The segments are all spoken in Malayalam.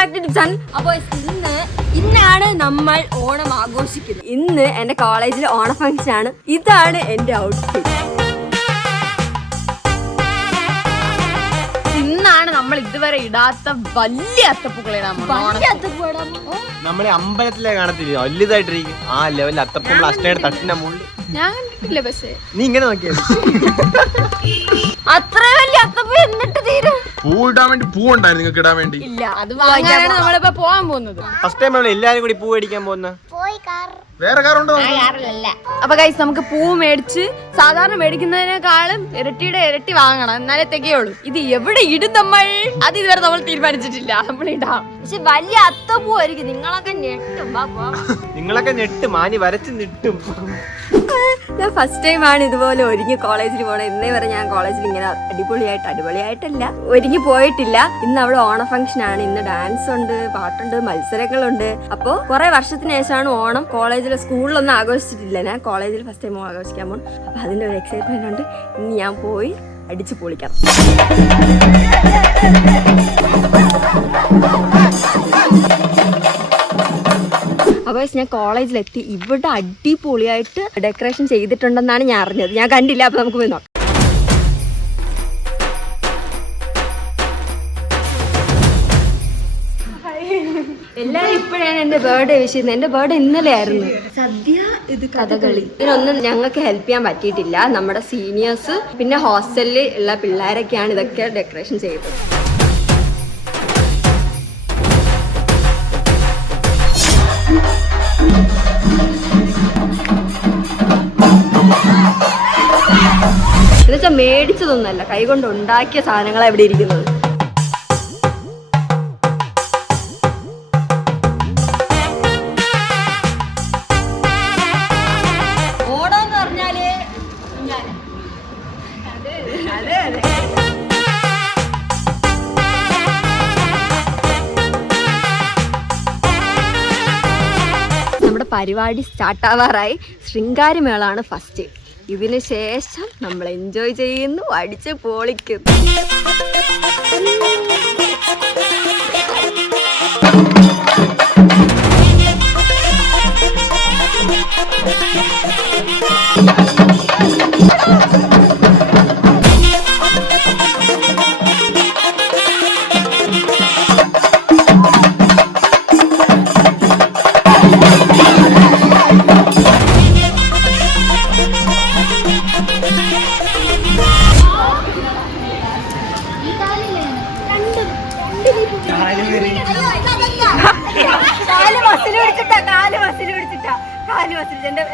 Back to sun. അപ്പോൾ ഇന്നാണ് നമ്മൾ ഓണം ആഘോഷിക്കുന്നത്. ഇന്ന് എന്റെ കോളേജിലെ ഓണ ഫംഗ്ഷൻ ആണ്. ഇതാണ് എന്റെ ഔട്ട്ഫിറ്റ്. ഇന്നാണ് നമ്മൾ ഇതുവരെ ഇടാത്ത വലിയ അത്തപ്പൂക്കളെ നമ്മളെ അമ്പലത്തിലെ കാണത്തില്ല വലുതായിട്ടിരിക്കും ആ ലെവലിൽ അത്തപ്പൂക്കൾ അഷ്ടയുടെ തട്ടിന്റെ മുകളിൽ ഞാൻ കണ്ടിട്ടില്ല. പക്ഷേ നീ ഇങ്ങനെ നോക്കിയാ അത്ര വലിയ അത്തപ്പൂ എന്നിട്ട് തീരും. പൂ ഇടാൻ വേണ്ടി പൂ ഉണ്ടായിരുന്നു നിങ്ങൾക്ക് ഇടാൻ വേണ്ടി? ഇല്ല, അത് വാങ്ങാനാണ് നമ്മളിപ്പോ പോവാൻ പോകുന്നത്. ഫസ്റ്റ് ടൈം നമ്മൾ എല്ലാരും കൂടി പൂ മേടിക്കാൻ പോകുന്ന വേറെ കാറുണ്ടോ? അപ്പൊ ഗൈസ് നമുക്ക് പൂ മേടിച്ച് സാധാരണ മേടിക്കുന്നതിനേക്കാളും ഇരട്ടിയുടെ ഇരട്ടി വാങ്ങണം, എന്നാലേ തികയുള്ളൂ. ഇത് എവിടെ ഇടും നമ്മൾ? അത് ഇതുവരെ നമ്മൾ തീരുമാനിച്ചിട്ടില്ല. നമ്മൾ ഇടാം. പക്ഷെ വലിയ അത്തപ്പൂ ആയിരിക്കും. നിങ്ങളൊക്കെ ഞെട്ടും മാനി വരച്ച് നിട്ടും. ഞാൻ ഫസ്റ്റ് ടൈം ആണ് ഇതുപോലെ ഒരുങ്ങി കോളേജിൽ പോണത്. ഇന്നേ വരെ ഞാൻ കോളേജിൽ ഇങ്ങനെ അടിപൊളിയായിട്ടല്ല ഒരുങ്ങി പോയിട്ടില്ല. ഇന്ന് അവിടെ ഓണ ഫംഗ്ഷൻ ആണ്. ഇന്ന് ഡാൻസ് ഉണ്ട്, പാട്ടുണ്ട്, മത്സരങ്ങളുണ്ട്. അപ്പോൾ കുറെ വർഷത്തിന് ശേഷമാണ് ഓണം. കോളേജിലെ സ്കൂളിലൊന്നും ആഘോഷിച്ചിട്ടില്ല. ഞാൻ കോളേജിൽ ഫസ്റ്റ് ടൈം ആഘോഷിക്കാൻ പോകും. അപ്പൊ അതിന്റെ ഒരു എക്സൈറ്റ്മെന്റ് ഉണ്ട്. ഇനി ഞാൻ പോയി അടിച്ചു പൊളിക്കാം. അപ്പോൾ ഞാൻ കോളേജിലെത്തി. ഇവിടെ അടിപൊളിയായിട്ട് ഡെക്കറേഷൻ ചെയ്തിട്ടുണ്ടെന്നാണ് ഞാൻ അറിഞ്ഞത്. ഞാൻ കണ്ടില്ല. അപ്പൊ നമുക്ക് പോയി നോക്കാം. എല്ലാവരും ഇപ്പോഴാണ് എന്റെ ബർത്ത്ഡേ വിഷ് ചെയ്യുന്നത്. എന്റെ ബർത്ത്ഡേ ഇന്നലെ ആയിരുന്നു. സദ്യ, ഇത് കഥകളി. ഇതിനൊന്നും ഞങ്ങൾക്ക് ഹെൽപ്പ് ചെയ്യാൻ പറ്റിയിട്ടില്ല. നമ്മുടെ സീനിയേഴ്സ് പിന്നെ ഹോസ്റ്റലിൽ ഉള്ള പിള്ളേരൊക്കെയാണ് ഇതൊക്കെ ഡെക്കറേഷൻ ചെയ്തത്. എന്നുവെച്ചാൽ മേടിച്ചതൊന്നല്ല, കൈകൊണ്ട് ഉണ്ടാക്കിയ സാധനങ്ങളാണ് ഇവിടെ ഇരിക്കുന്നത്. ഓണം എന്ന് പറഞ്ഞാല് നമ്മുടെ പരിപാടി സ്റ്റാർട്ടാവാറായി. ശൃംഗാരമേളാണ് ഫസ്റ്റ്. ഇതിന് ശേഷം നമ്മൾ എൻജോയ് ചെയ്യുന്നു, അടിച്ച് പൊളിക്കുന്നു.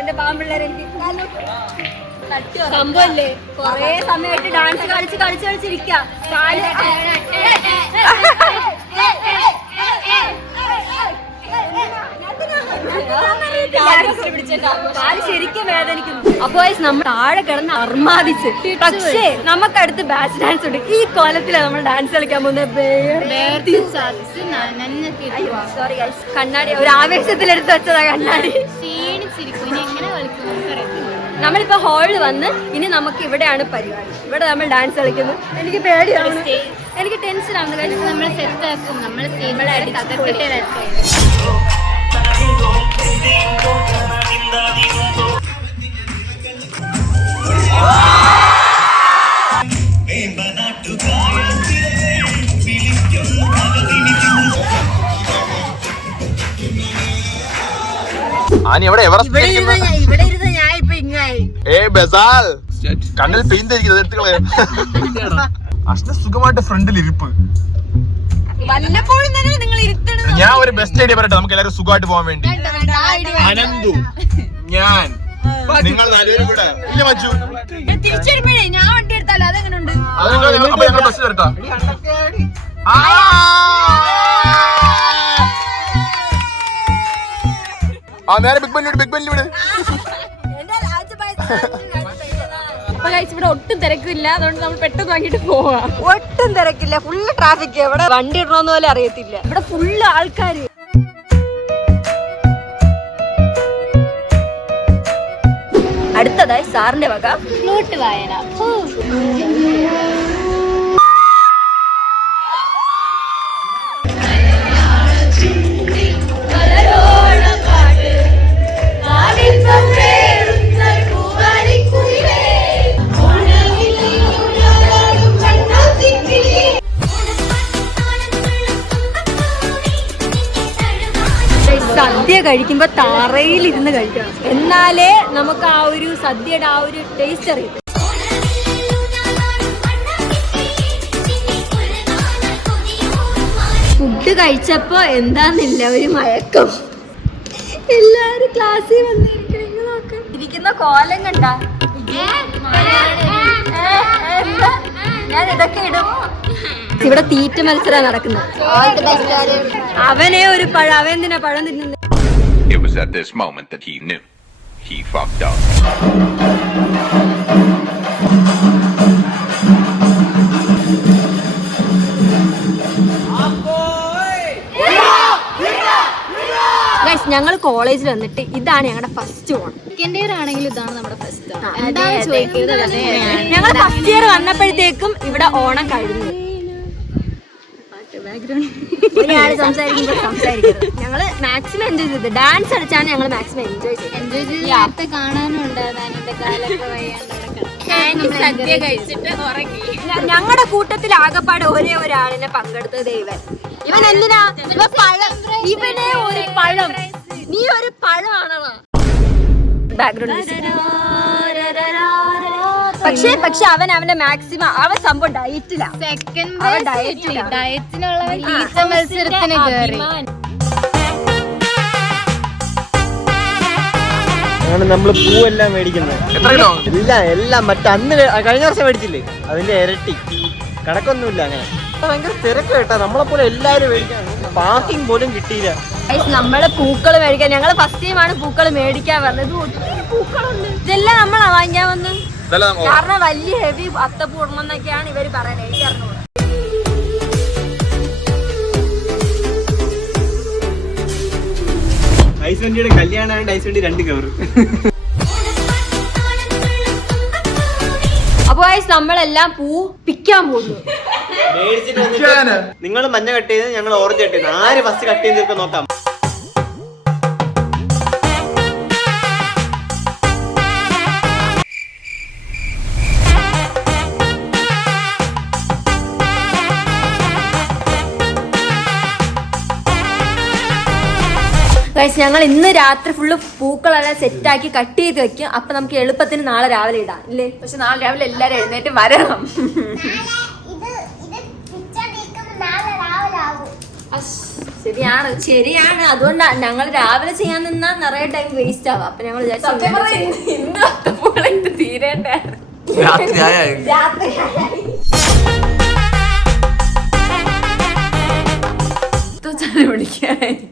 എന്റെ പാമ്പിള്ളേരെ സംഭവല്ലേ, കൊറേ സമയമായിട്ട് ഡാൻസ് കളിച്ചിരിക്ക. കാല് ശരിക്കും വേദനിക്കുന്നു. അപ്പൊ നമ്മൾ താഴെ കിടന്ന് അർമാദിച്ച്. പക്ഷേ നമുക്കടുത്ത് ബാച്ച് ഡാൻസ് ഉണ്ട്. ഈ കോലത്തിലാണ് നമ്മൾ ഡാൻസ് കളിക്കാൻ പോകുന്നത്. സോറി ഗൈസ്, കണ്ണാടി ഒരു ആവേശത്തിൽ എടുത്ത് വെച്ചതാ കണ്ണാടി. നമ്മളിപ്പോ ഹാളിൽ വന്ന് ഇനി നമുക്ക് ഇവിടെയാണ് പരിപാടി. ഇവിടെ നമ്മൾ ഡാൻസ് കളിക്കുന്നു. എനിക്ക് പേടിയാണ്, എനിക്ക് ടെൻഷൻ ആണ്. നമ്മൾ സെറ്റ് ആക്കും. നമ്മൾ കണ്ണിൽ പെയിന്റ് സുഖമായിട്ട് ഫ്രണ്ടിൽ ഇരിപ്പ്. വല്ലപ്പോഴും തന്നെ നിങ്ങൾ ഇരുത്തണം. ഞാൻ ഒരു ബെസ്റ്റ് ഐഡിയ പറയട്ടെ, നമുക്ക് എല്ലാവരും സുഖമായിട്ട് പോകാൻ വേണ്ടി. അനന്തു, ഞാൻ, നിങ്ങൾ നാലുപേരും കൂടെ ഇല്ല മച്ചു തിരിച്ചു വരുമ്പോഴേ ഞാൻ വണ്ടി എടുത്താലോ? അതെങ്ങനെ ഉണ്ട്? ബസ് ചേർത്താ നേരെ ബിഗ് ബെല്ലിൽ വിട്. ഇവിടെ ഒട്ടും തിരക്കില്ല, അതുകൊണ്ട് നമ്മൾ പെട്ടെന്ന് വാങ്ങിട്ട് പോവാം. ഒട്ടും തിരക്കില്ല, ഫുള്ള് ട്രാഫിക്. ഇവിടെ വണ്ടി ഇടണമെന്ന് പോലെ അറിയത്തില്ല. ഇവിടെ ഫുള്ള് ആൾക്കാര്. അടുത്തതായി സാറിന്റെ വക ഫ്ലൂട്ട് വായന. സദ്യ കഴിക്കുമ്പോ തറയിലിരുന്ന് കഴിക്കണം, എന്നാലേ നമുക്ക് ആ ഒരു സദ്യയുടെ ആ ഒരു ടേസ്റ്റ് അറിയും. ഫുഡ് കഴിച്ചപ്പോ എന്താന്നില്ല ഒരു മയക്കം. എല്ലാരും ക്ലാസ്സിൽ വന്നിരിക്കുന്ന കോലം കണ്ട. ഞാൻ ഇതൊക്കെ ഇടും. ഇവിടെ തീറ്റ മത്സരം നടക്കുന്നത്. അവനെ ഒരു പഴം, അവൻ എന്തിനാ പഴം തിന്നുന്നത്? It was at this moment that he knew he fucked up. ഞങ്ങൾ കോളേജിൽ വന്നിട്ട് ഇതാണ് ഞങ്ങളുടെ ഫസ്റ്റ് ഓണം. സെക്കൻഡ് ഇയർ ആണെങ്കിലും ഇതാണ് നമ്മുടെ ഫസ്റ്റ്. ഞങ്ങൾ ഫസ്റ്റ് ഇയർ വന്നപ്പോഴത്തേക്കും ഇവിടെ ഓണം കഴിഞ്ഞു. സംസാരിക്കുന്നത് ഞങ്ങള് മാക്സിമം എൻജോയ് ചെയ്തത്. ഡാൻസ് കളിച്ചാണ് ഞങ്ങൾ മാക്സിമം എൻജോയ് ചെയ്തത്. ഞങ്ങളുടെ കൂട്ടത്തിൽ ആകപ്പാട് ഒരേ ഒരാളിനെ പങ്കെടുത്തത് ഇവൻ എന്തിനാ ഇവനെ ഒരു പഴം, നീ ഒരു പഴമാണോ? ബാക്ക്ഗ്രൗണ്ട് പക്ഷെ അവൻ അവന്റെ മാക്സിമം അവൻ സംഭവം ഡയറ്റിലാ. മത്സരത്തിന് കയറി. അങ്ങനെ നമ്മള് പൂവെല്ലാം മേടിക്കുന്നത്. എത്ര കിലോ? എല്ലാം മറ്റേ അന്ന് കഴിഞ്ഞ വർഷം മേടിച്ചില്ലേ അതിന്റെ ഇരട്ടി. കണക്കൊന്നുമില്ല. അങ്ങനെ ഭയങ്കര തിരക്ക് കേട്ടാ. നമ്മളെ പോലെ എല്ലാരും മേടിക്കാൻ പാർക്കിംഗ് പോലും കിട്ടിയില്ല. നമ്മള് പൂക്കള് മേടിക്കാൻ ഞങ്ങള് ഫസ്റ്റ് ടൈമാണ് പൂക്കള് മേടിക്കാൻ പറഞ്ഞത്. ഒത്തിരി പൂക്കളുണ്ട്. ഇതെല്ലാം നമ്മളാ വാങ്ങിക്കാൻ വന്ന്. കാരണം വലിയ ഹെവി അത്തപ്പൂ ഇടണമെന്നൊക്കെയാണ് ഇവര് പറയുന്നത്. എനിക്കറിഞ്ഞു. ഐസ്വണ്ടിയുടെ കല്യാണമായിട്ട് ഐസ്വണ്ടി 2 കവർ. അപ്പൊ നമ്മളെല്ലാം പൂ പിക്കാൻ പോകുന്നു. നിങ്ങൾ മഞ്ഞ കട്ട് ചെയ്ത് ഞങ്ങൾ ഓറഞ്ച് കട്ട് ചെയ്ത് ആര് ഫസ്റ്റ് കട്ട് ചെയ്ത് നോക്കാം. ഞങ്ങൾ ഇന്ന് രാത്രി ഫുള്ള് പൂക്കളെല്ലാം സെറ്റാക്കി കട്ട് ചെയ്ത് വെക്കും. അപ്പൊ നമുക്ക് എളുപ്പത്തിന് നാളെ രാവിലെ ഇടാം ഇല്ലേ? പക്ഷെ നാളെ രാവിലെ എല്ലാരും എഴുന്നേറ്റ് വരണം. ശരിയാണ്. അതുകൊണ്ടാണ് ഞങ്ങൾ രാവിലെ ചെയ്യാൻ നിന്നാ നിറയെ ടൈം വേസ്റ്റ് ആവാം. അപ്പൊ ഞങ്ങൾ ഇന്ന് തീരേണ്ടായിരുന്നു. രാത്രി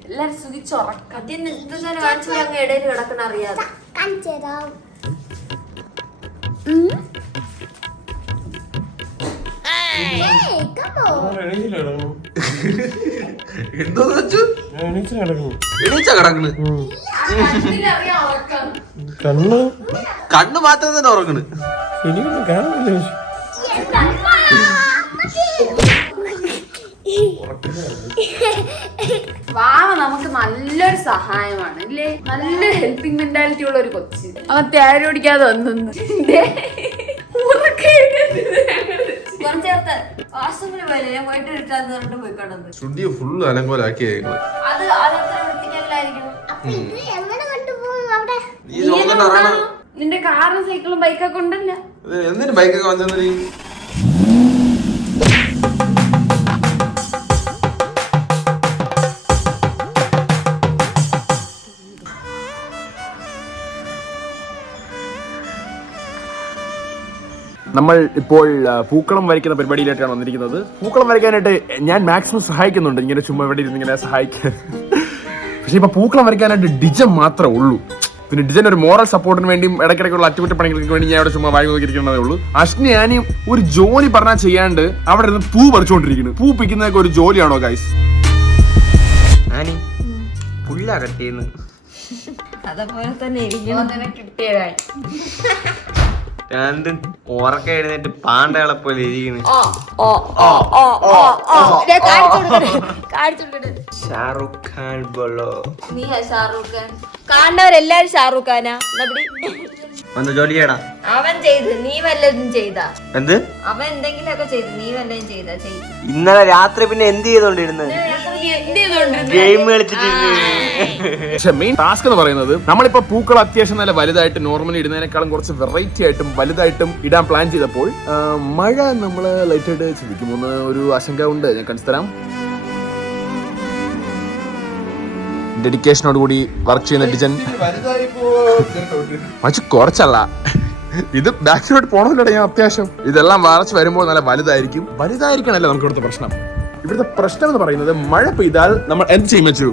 എല്ലാരും സുഖിച്ചുറക്കം. കാണിച്ചു ഇടയിൽ കിടക്കണ അറിയാതെ. കണ്ണു മാത്രം തന്നെ ഉറങ്ങണ്. വാവ നമുക്ക് നല്ലൊരു സഹായമാണ് അല്ലേ? നല്ല ഹെൽപ്പിംഗ് മെന്റാലിറ്റി ഉള്ള ഒരു കൊച്ച്. അവൻ തേര് പിടിക്കാതെ വന്നു. ശ്രുതി ഫുള്ള് അലങ്കോലാക്കി. നിന്റെ കാറും സൈക്കിളും ബൈക്കൊക്കെ ഉണ്ടല്ലോ. എന്തിനു ബൈക്കൊക്കെ വന്നു? നമ്മൾ ഇപ്പോൾ പൂക്കളം വരയ്ക്കുന്ന പരിപാടിയിലായിട്ടാണ് വന്നിരിക്കുന്നത്. പൂക്കളം വരയ്ക്കാനായിട്ട് ഞാൻ മാക്സിമം സഹായിക്കുന്നുണ്ട്, ഇങ്ങനെ ചുമ്മാ ഇവിടെ ഇരുന്ന് ഇങ്ങനെ സഹായിക്കാൻ. പക്ഷെ ഇപ്പൊ പൂക്കളം വരയ്ക്കാനായിട്ട് ഡിജൻ മാത്രമേ ഉള്ളൂ. പിന്നെ ഡിജൻ ഒരു മോറൽ സപ്പോർട്ടിന് വേണ്ടിയും ഇടയ്ക്കിടയ്ക്കുള്ള അറ്റകുറ്റപ്പണികൾക്ക് വേണ്ടി ഞാൻ അവിടെ ചുമ്മാ വാങ്ങി നോക്കിയിരിക്കുന്നതേ ഉള്ളൂ. അശ്വിനി ഞാനും ഒരു ജോലി പറഞ്ഞാൽ ചെയ്യാണ്ട് അവിടെ ഇരുന്ന് പൂ പറിച്ചുകൊണ്ടിരിക്കുന്നു. പൂ പിക്കുന്നതൊക്കെ ഒരു ജോലിയാണോ ഗൈസ്? പുല്ലാ കട്ട് ചെയ്യുന്നു. അതേപോലെ തന്നെ കിട്ടിയതായി. രണ്ടും ഉറക്ക എഴുന്നേറ്റ് പാണ്ടകളെ പോലെ ഇരിക്കുന്നു. ഷാറുഖ് ഖാൻ ബോളോ. നീ ഷാറുഖ് ഖാൻ കാണുന്നവരെല്ലാരും ഷാറുഖ് ഖാനാ. ജോലി ചെയ്യടാ. അവൻ ചെയ്ത് നീ വല്ലതും ചെയ്താ? എന്ത്? അവൻ എന്തെങ്കിലും ഒക്കെ ചെയ്ത് നീ വല്ലതും ചെയ്താ? ചെയ്തു. ഇന്നലെ രാത്രി പിന്നെ എന്ത് ചെയ്തോണ്ടിരുന്നത്? നീ ഗെയിം കളിച്ചിട്ടില്ല. പക്ഷെ മെയിൻ ടാസ്ക് എന്ന് പറയുന്നത് നമ്മളിപ്പോ പൂക്കൾ അത്യാവശ്യം നല്ല വലുതായിട്ട് നോർമലി ഇടുന്നതിനേക്കാളും കുറച്ച് വെറൈറ്റി ആയിട്ടും വലുതായിട്ടും ഇടാൻ പ്ലാൻ ചെയ്തപ്പോൾ മഴ നമ്മള് ലൈറ്റായിട്ട് ചിന്തിക്കുമെന്ന് ഒരു ആശങ്ക ഉണ്ട്. ഞാൻ കാണിച്ചു തരാം. ഡെഡിക്കേഷനോട് കൂടി വർക്ക് ചെയ്യുന്ന ഡിജൻ മച്ചു കുറച്ചല്ല, ഇത് ബാക്കിലോട്ട് പോകണമല്ലോ. ഞാൻ അത്യാവശ്യം ഇതെല്ലാം വരച്ച് വരുമ്പോൾ നല്ല വലുതായിരിക്കണല്ലോ നമുക്ക് ഇവിടുത്തെ പ്രശ്നം. ഇവിടുത്തെ പ്രശ്നം എന്ന് പറയുന്നത് മഴ പെയ്താൽ നമ്മൾ എന്ത് ചെയ്യും വെച്ചു?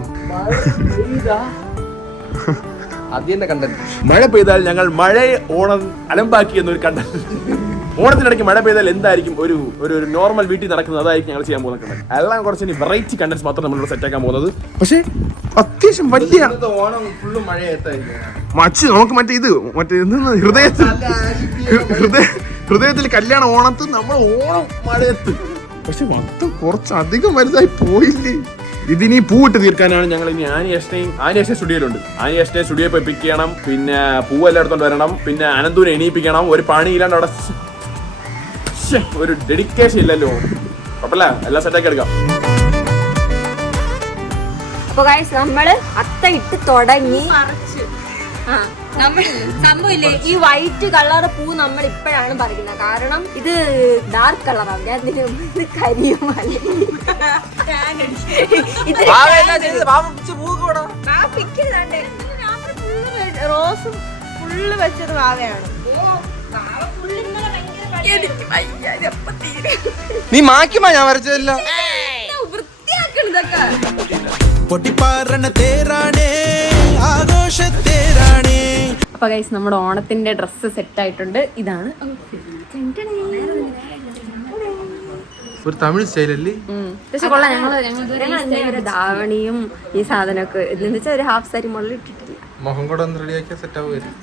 മഴ പെയ്താൽ ഞങ്ങൾ മഴയെ ഓണം അലമ്പാക്കി എന്നൊരു കണ്ടന്റ്. ഓണത്തിനിടയ്ക്ക് മഴ പെയ്താൽ എന്തായിരിക്കും ഒരു ഒരു നോർമൽ വീട്ടിൽ നടക്കുന്നത്, അതായിരിക്കും ഞങ്ങൾ ചെയ്യാൻ പോകുന്നത്. എല്ലാം കുറച്ച് വെറൈറ്റി കണ്ടന്റ്സ് മാത്രം നമ്മളിവിടെ സെറ്റ് ആക്കാൻ പോകുന്നത്. പക്ഷേ അത്യാവശ്യം വലിയ ഓണം ഫുള്ള് മഴയത്തായിരിക്കും. മച്ച് നമുക്ക് മറ്റേ ഹൃദയത്തിൽ കല്യാണ ഓണത്ത് നമ്മൾ ഓണം മഴയത്ത്. പക്ഷെ മൊത്തം കുറച്ചധികം വലുതായി പോയില്ലേ. ഇതിനി പൂവിട്ട് തീർക്കാനാണ് ഞങ്ങൾ ഇനി ആനിയേഷൻ സ്റ്റുഡിയോയിലുണ്ട്. ആനിയേഷനെ സ്റ്റുഡിയോ പോയി പിക്ക് ചെയ്യണം, പിന്നെ പൂവെല്ലാം എടുത്തോണ്ട് വരണം, പിന്നെ അനന്തൂരെ എണീപ്പിക്കണം. ഒരു പണിയില്ലാണ്ട് അവിടെ ഒരു ഡെഡിക്കേഷൻ ഇല്ലല്ലോ. കുഴപ്പമില്ല, എല്ലാം സെറ്റാക്കി എടുക്കാം. അപ്പൊ ഗൈസ് നമ്മള് അത്ത ഇട്ട് തുടങ്ങി. സംഭവമില്ലേ, ഈ വൈറ്റ് കളർ പൂ നമ്മൾ ഇപ്പോഴാണ് പറിക്കുന്നത്. കാരണം ഇത് ഡാർക്ക് കളറാണ്. ഞാൻ ഇത് കരിയും റോസ് ഫുള്ള് വെച്ചത് വാവയാണ്. നീ മാക്കിമാ ഞാൻ വരച്ചതല്ല. വൃത്തിയാക്കണം ഇതൊക്കെ. അപ്പൊ ഗൈസ് നമ്മുടെ ഓണത്തിന്റെ ഡ്രസ്സ് സെറ്റ് ആയിട്ടുണ്ട്. ഇതാണ് ഒരു തമിഴ് സ്റ്റൈലല്ലേ? കൊള്ളാം. ഞങ്ങൾ ധാവണിയും ഈ സാധനമൊക്കെ എന്ന് വെച്ചാൽ ഒരു ഹാഫ് സാരി മുകളിൽ ഇട്ടിട്ടില്ല. മുഖം കൂടെ ഒന്ന് റെഡിയാക്കിയാൽ സെറ്റ് ആവുമായിരുന്നു.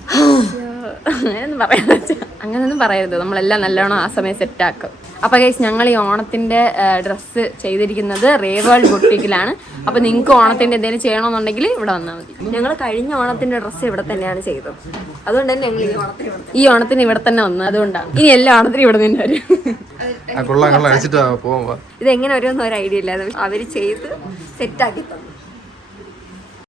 അങ്ങനെയൊന്നും പറയരുത്. നമ്മളെല്ലാം നല്ലോണം ആ സമയം സെറ്റ് ആക്കും. അപ്പൊ ഗൈസ് ഞങ്ങൾ ഈ ഓണത്തിന്റെ ഡ്രസ്സ് ചെയ്തിരിക്കുന്നത് റേവേൾ ബൊട്ടിക്കിലാണ്. അപ്പൊ നിങ്ങൾക്ക് ഓണത്തിന്റെ എന്തെങ്കിലും ചെയ്യണമെന്നുണ്ടെങ്കിൽ ഇവിടെ വന്നാൽ മതി. ഞങ്ങൾ കഴിഞ്ഞ ഓണത്തിന്റെ ഡ്രസ്സ് ഇവിടെ തന്നെയാണ് ചെയ്തത്. അതുകൊണ്ട് തന്നെ ഞങ്ങൾ ഈ ഓണത്തിന് ഇവിടെ തന്നെ വന്നു. അതുകൊണ്ടാണ് ഇനി എല്ലാ ഓണത്തിനും ഇവിടെ തന്നെ വരും. ഇതെങ്ങനെ വരുമെന്ന് ഒരു ഐഡിയ ഇല്ലാതെ അവര് ചെയ്ത് സെറ്റാക്കി തന്നു.